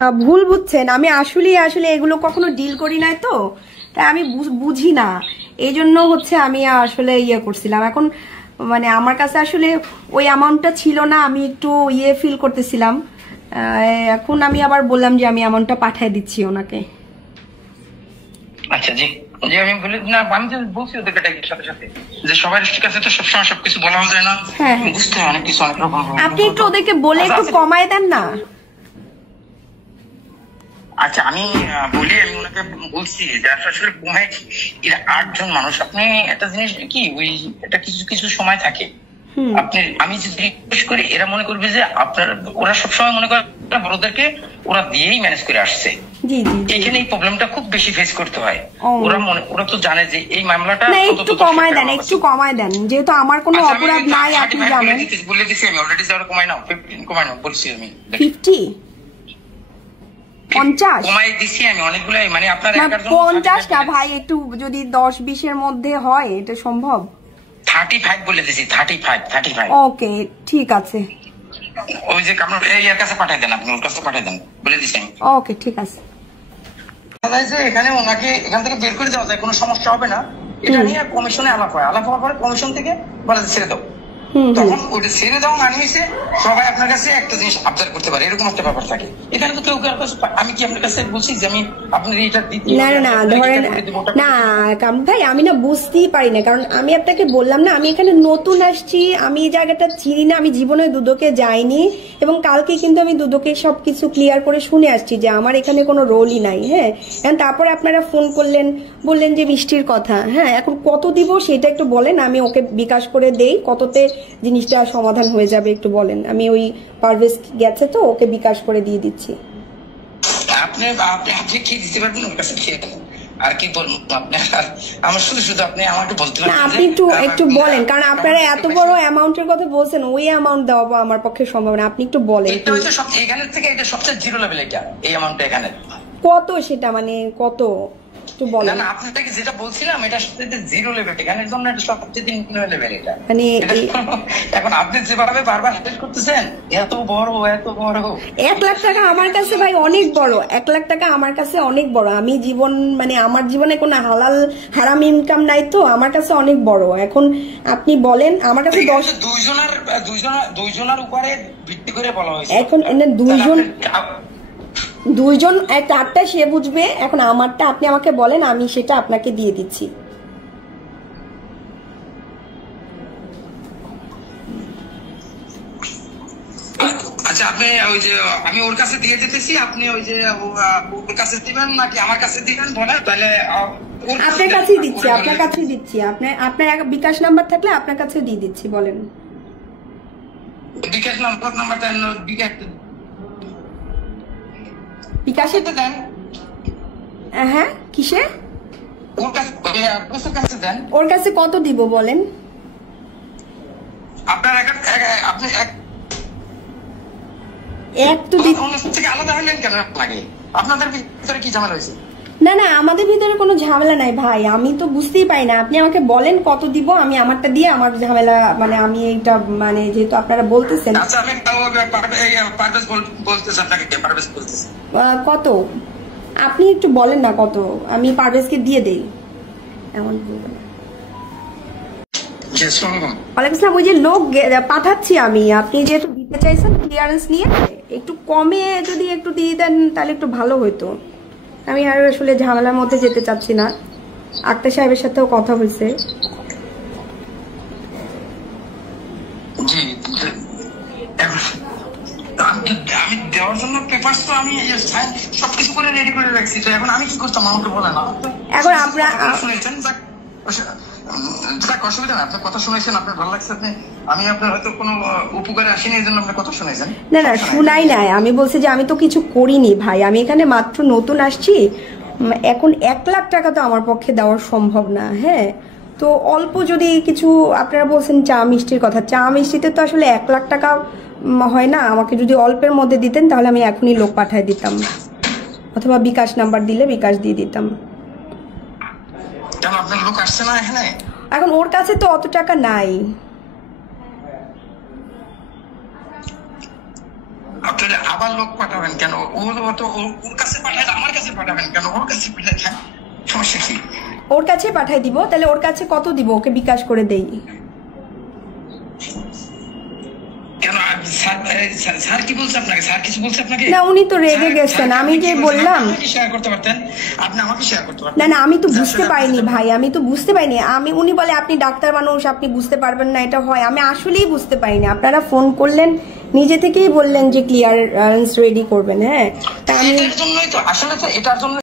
ভুল বুঝছেন, আমি আসলে আসলে এগুলো কখনো ডিল করি নাই তো, তাই আমি বুঝি না, এই জন্য হচ্ছে আমি আসলে ইয়ে করছিলাম। এখন মানে আমার কাছে আসলে ওই অ্যামাউন্টটা ছিল না, আমি একটু ইয়ে ফিল করতেছিলাম। এখন আমি আবার বললাম যে আমি অ্যামাউন্টটা পাঠিয়ে দিচ্ছি ওনাকে। আচ্ছা জি, যে আমি বলি না, আমি তো বলছি ওদেরকে সাথে সাথে যে সবার কাছে তো সবসময় সবকিছু বলা যায় না। হ্যাঁ, বুঝতে হয় অনেক কিছু, অনেক রকম। আপনি একটু ওদেরকে বলে একটু কমায় দেন না। আচ্ছা আমি বলি, আমি ওনাকে বলছি যে আসলে কমাই, এরা 8 জন মানুষ। আপনি একটা জিনিস কি, ওই একটা কিছু কিছু সময় থাকে আপনি, আমি যদি রিকোয়েস্ট করি এরা মনে করবে যে আপনার, ওরা সবসময় মনে করে বড়দেরকে ওরা দিয়েই ম্যানেজ করে আসছে। এখানে এই প্রবলেমটা খুব বেশি ফেস করতে হয়। ওরা তো জানে যে এই মামলাটা একটু কমায় দেন, একটু কমায় দেন, যেহেতু আমার কোনো অপরাধ নাই আপনি জানেন। বলে দিছি আমি অলরেডি, যারা কমাই নাও 15 কমাই নাও বলছি আমি। 50 কমাই দিছি আমি অনেকগুলো, মানে আপনার 50 না ভাই, একটু যদি 10-20 এর মধ্যে হয় এটা সম্ভব। 35 বলে দিছি, 35। ওকে ঠিক আছে, ওই যে আপনার এর কাছে পাঠিয়ে দেন, আপনি ওর কাছে পাঠিয়ে দেন বলে দিছি আমি। ওকে ঠিক আছে। এখানে ওনাকে এখান থেকে বের করে দেওয়া যায়, কোনো সমস্যা হবে না। এটা নিয়ে কমিশনে আলাপ হয়, আলাপ হওয়ার পরে কমিশন থেকে বলে ছেড়ে দাও, তখন ওটা ছেড়ে দাও মানে হয়েছে সবাই আপনার কাছে একটা জিনিস আবদার করতে পারে, এরকম একটা ব্যাপার থাকে। এখানে তো কেউ আমি কি আপনার কাছে বলছি যে আমি আপনার এটা না ধরেন না কারণ ভাই আমি না বুঝতেই পারি না, কারণ আমি আপনাকে বললাম না আমি এখানে নতুন আসছি, আমি এই জায়গাটা চিনি না, আমি জীবনে দুদকে যাইনি, এবং কালকে কিন্তু আমি দুদকে সবকিছু ক্লিয়ার করে শুনে আসছি যে আমার এখানে কোনো রোলই নাই। হ্যাঁ, এখন তারপরে আপনারা ফোন করলেন, বললেন যে বৃষ্টির কথা। হ্যাঁ, এখন কত দিব সেটা একটু বলেন, আমি ওকে বিকাশ করে দেই, কততে জিনিসটা সমাধান হয়ে যাবে একটু বলেন। আমি ওই পারভেজ গেছে তো, ওকে বিকাশ করে দিয়ে দিচ্ছি। আপনি কি দিতে পারবেন ওর কাছে, খেয়ে আর কি বলবো আপনার, আমার শুধু আপনি আমাকে বলতে পারেন। আপনি একটু বলেন, কারণ আপনারা এত বড় অ্যামাউন্টের কথা বলছেন, ওই অ্যামাউন্ট দেওয়া আমার পক্ষে সম্ভব না। আপনি একটু বলেন এখানের থেকে এটা সবচেয়ে জিরো লেভেল, এটা এই অ্যামাউন্টটা এখানে কত, সেটা মানে কত একটু বলেন। না আপনাকে যেটা বলছিলাম এটা সবচেয়ে জিরো লেভেল, এখানের জন্য এটা সবচেয়ে নিম্ন লেভেল। এটা মানে এখন আপনি যেভাবে বারবার হেল্প করতেছেন, এত বড় 1 লাখ টাকা আমার কাছে ভাই অনেক বড়, 1 লাখ টাকা আমার কাছে অনেক বড়। আমি মানে আমার জীবনে কোনো হারাম ইনকাম নাই তো, আমার কাছে অনেক বড়। এখন আপনি বলেন, আমার কাছে 2 জনের উপরে ভিত্তি করে বলা হয়েছে। এখন 2জন একটা সে বুঝবে, এখন আমারটা আপনি আমাকে বলেন, আমি সেটা আপনাকে দিয়ে দিচ্ছি। আচ্ছা আপনি ওই যে আমি ওর কাছে দিয়ে দিতেছি, আপনি ওই যে ওর কাছে দিবেন নাকি আমার কাছে দিবেন বলেন, তাহলে আপনার কাছেই দিচ্ছি, আপনার কাছেই দিচ্ছি। আপনার বিকাশ নাম্বার থাকলে আপনার কাছে দিয়ে দিচ্ছি, বলেন বিকাশ নাম্বারটা। বিকাশে দেন। হ্যাঁ, কিসে? ওর কাছে কত দিব বলেন। আপনার আপনি এক তো থেকে আলাদা হলেন কেন লাগে? আপনাদের ভিতরে কি ঝামেলা হয়েছে? না আমাদের ভিতরে কোনো ঝামেলা নাই ভাই, আমি তো বুঝতেই পাই না। আপনি আমাকে বলেন কত দিব, আমি আমারটা দিয়ে আমার ঝামেলা, মানে আমি এইটা মানে যেহেতু আপনারা বলতেছেন। আচ্ছা আমি বলতেছি আপনাকে, কত আপনি একটু বলেন না কত, আমি পারভেজকে দিয়ে দেই। এমন বলবেন। ওয়ালাইকুম আসসালাম। ওই যে লোক পাঠাচ্ছি আমি, আপনি যেহেতু দিতে চাইছেন ক্লিয়ারেন্স নিয়ে, একটু কমে যদি একটু দিয়ে দেন তাহলে একটু ভালো হইতো। আমি আর আসলে ঝামেলার মধ্যে যেতে চাচ্ছি না। আক্তার সাহেবের সাথেও কথা হয়েছে। আমি দেওয়ার জন্য পেপারস তো আমি সবকিছু করে রেডি করে রাখছি, তো এখন আমি কি করতাম আমাকে বলেন। এখন আপনারা শুনেছেন, অসুবিধা না, আপনার কথা শুনেছেন, আপনার ভালো লাগছে, আমি আপনার হয়তো কোনো উপকারে আসিনি এই জন্য আপনার কথা শুনেছেন। না শুনাই নাই, আমি বলছি যে আমি তো কিছু করিনি ভাই, আমি এখানে মাত্র নতুন আসছি। এখন 1 লাখ টাকা তো আমার পক্ষে দেওয়া সম্ভব না। হ্যাঁ, তো অল্প যদি কিছু, আপনারা বলছেন চা মিষ্টির কথা, চা মিষ্টিতে তো আসলে 1 লাখ টাকা হয় না। আমাকে যদি অল্পের মধ্যে দিতেন তাহলে আমি এখনই লোক পাঠিয়ে দিতাম, অথবা বিকাশ নাম্বার দিলে বিকাশ দিয়ে দিতাম। আপনার লোক আসছে না এখানে? এখন ওর কাছে তো অত টাকা নাই। আপনারা আবার লোক পাঠাবেন কেন? ওর কাছে পাঠালে আমার কাছে পাঠাবেন কেন? ওর কাছে পাঠাচ্ছেন, সমস্যা কি? ওর কাছে পাঠাই দিব। তাহলে ওর কাছে কত দিব? ওকে বিকাশ করে দেই কেন? স্যার কি বলছে আপনাকে? স্যার কিছু বলছে আপনাকে? না, উনি তো রেগে গেছেন। আমি যে বললাম শেয়ার করতে পারতেন, আপনি আমাকে শেয়ার করতে পারতেন। না না, আমি তো বুঝতে পারিনি ভাই, আমি তো বুঝতে পারিনি। উনি বলে আপনি ডাক্তার মানুষ, আপনি বুঝতে পারবেন না, এটা হয়। আমি আসলেই বুঝতে পারিনি। আপনারা ফোন করলেন, নিজে থেকেই বললেন যে ক্লিয়ারেন্স রেডি করবেন। হ্যাঁ, তা আমি এটার জন্যই তো আসলে তো এটার জন্য